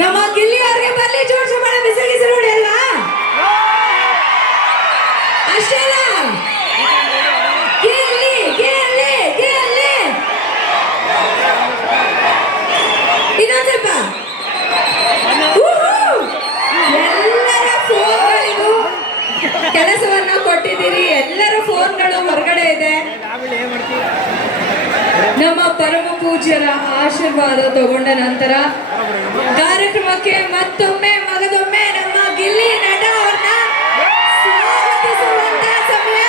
ನಮ್ಮ ಗಿಲ್ಲಿ ಅವ್ರಿಗೆ ಬರ್ಲಿ ಜೋಡ್ಸ ಮಾಡ ಬಿಸಿಲು ನೋಡಿ ಅಲ್ವಾ ಅಷ್ಟೇ ಅಲ್ಲ ಗಿಲ್ಲಿ ಗಿಲ್ಲಿ ಗಿಲ್ಲಿ ಇನ್ನೊಂದ್ ಸ್ವಲ್ಪ ಎಲ್ಲರ ಫೋನ್ಗಳಿಗೂ ಕೆಲಸವನ್ನ ಕೊಟ್ಟಿದ್ದೀರಿ. ಎಲ್ಲರ ಫೋನ್ಗಳು ಹೊರಗಡೆ ಇದೆ. ನಮ್ಮ ಪರಮ ಪೂಜ್ಯರ ಆಶೀರ್ವಾದ ತಗೊಂಡ ನಂತರ ಕಾರ್ಯಕ್ರಮಕ್ಕೆ ಮತ್ತೊಮ್ಮೆ ಮಗದೊಮ್ಮೆ ನಮ್ಮ ಗಿಲ್ಲಿ ನಟ ಅವ್ರನ್ನ ಸ್ವಾಗತಿಸುವಂತ ಸಮಯ.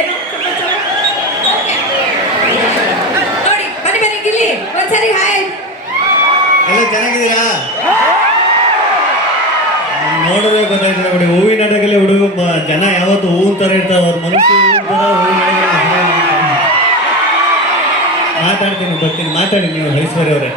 ಏನು ನೋಡಿ, ಬನ್ನಿ ಬನ್ನಿ ಗಿಲ್ಲಿ, ಒಂದ್ಸರಿ ಹಾಯ್. ಎಲ್ಲ ಚೆನ್ನಾಗಿದ್ದೀರಾ? ನೋಡಿದ್ರೆ ಗೊತ್ತಾಯ್ತದೆ ನೋಡಿ, ಹೂವಿನ ನಾಟಕದಲ್ಲಿ ಹುಡುಗ ಜನ ಯಾವತ್ತು ಹೂವಿನ ಥರ ಇರ್ತಾವೆ, ಅವ್ರ ಮನಸ್ಸು ಮಾತಾಡ್ತೀನಿ, ಬರ್ತೀನಿ, ಮಾತಾಡಿ ನೀವು ಐಶ್ವರ್ಯ ಅವರೇ.